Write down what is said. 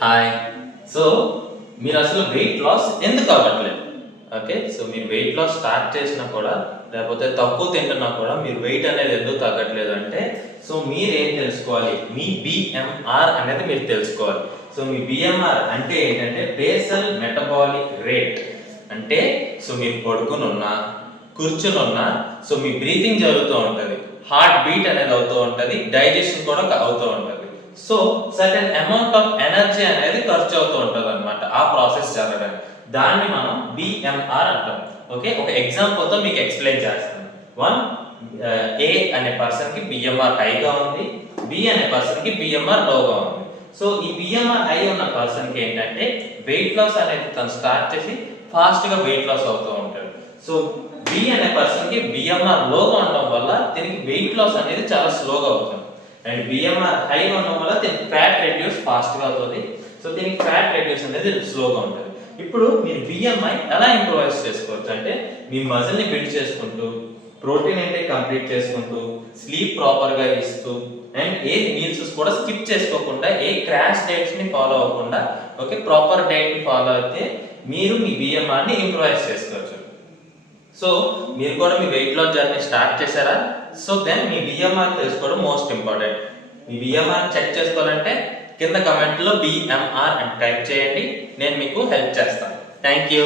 Hi. So మీరు అసలు weight loss ఎందుకు అవ్వట్లేదు? ఓకే. సో మీరు వెయిట్ లాస్ స్టార్ట్ చేసినా కూడా, లేకపోతే తక్కువ తింటున్నా కూడా మీరు వెయిట్ అనేది ఎందుకు తగ్గట్లేదు అంటే, సో మీరేం తెలుసుకోవాలి? మీ బిఎంఆర్ అనేది మీరు తెలుసుకోవాలి. సో మీ బిఎంఆర్ అంటే ఏంటంటే బేసల్ మెటబాలిక్ రేట్. అంటే సో మీరు పడుకునున్నా, కూర్చునున్నా, సో మీ బ్రీతింగ్ జరుగుతూ ఉంటుంది, హార్ట్ బీట్ అనేది అవుతూ ఉంటుంది, డైజెషన్ కూడా అవుతూ ఉంటుంది. So certain amount of energy అనేది ఖర్చు అవుతూ ఉంటుంది అనమాట ఆ ప్రాసెస్ జరగడానికి. దాన్ని మనం బిఎంఆర్ అంటాం. ఓకే, ఒక ఎగ్జాంపుల్ తో మీకు ఎక్స్ప్లెయిన్ చేస్తాను. వన్ ఏ అనే పర్సన్ కి బిఎంఆర్ హైగా ఉంది, బి అనే పర్సన్ కి బిఎంఆర్ లోగా ఉంది. సో ఈ బిఎంఆర్ హై ఉన్న పర్సన్ కి ఏంటంటే వెయిట్ లాస్ అనేది తను స్టార్ట్ చేసి ఫాస్ట్ గా వెయిట్ లాస్ అవుతూ ఉంటాడు. సో బి అనే పర్సన్ కి బిఎంఆర్ లోగా ఉండడం వల్ల దీనికి వెయిట్ లాస్ అనేది చాలా స్లోగా అవుతుంది. అండ్ బిఎంఆర్ హై ఉండడం వల్ల దీనికి ఫ్యాట్ రెడ్యూస్ ఫాస్ట్ గా అవుతుంది. సో దీనికి ఫ్యాట్ రెడ్యూస్ అనేది స్లోగా ఉంటుంది. ఇప్పుడు మీరు బిఎంఐ ఎలా ఇంప్రూవైజ్ చేసుకోవచ్చు అంటే, మీ మజిల్ ని బిల్డ్ చేసుకుంటూ, ప్రోటీన్ ఇంటేక్ కంప్లీట్ చేసుకుంటూ, స్లీప్ ప్రాపర్ గా ఇస్తూ, అండ్ ఏ మీల్స్ కూడా స్కిప్ చేసుకోకుండా, ఏ క్రాష్ డైట్స్ ని ఫాలో అవ్వకుండా, ఓకే ప్రాపర్ డైట్ ని ఫాలో అయితే మీరు మీ బిఎంఆర్ ని ఇంప్రూవైజ్ చేసుకోవచ్చు. సో మీరు కూడా మీ వెయిట్ లాస్ జర్నీ స్టార్ట్ చేశారా? సో దెన్ మీ బిఎంఆర్ తెలుసుకోవడం మోస్ట్ ఇంపార్టెంట్. మీ బిఎంఆర్ చెక్ చేసుకోవాలంటే కింద కమెంట్లో బిఎంఆర్ అని టైప్ చేయండి, నేను మీకు హెల్ప్ చేస్తాను. Thank you.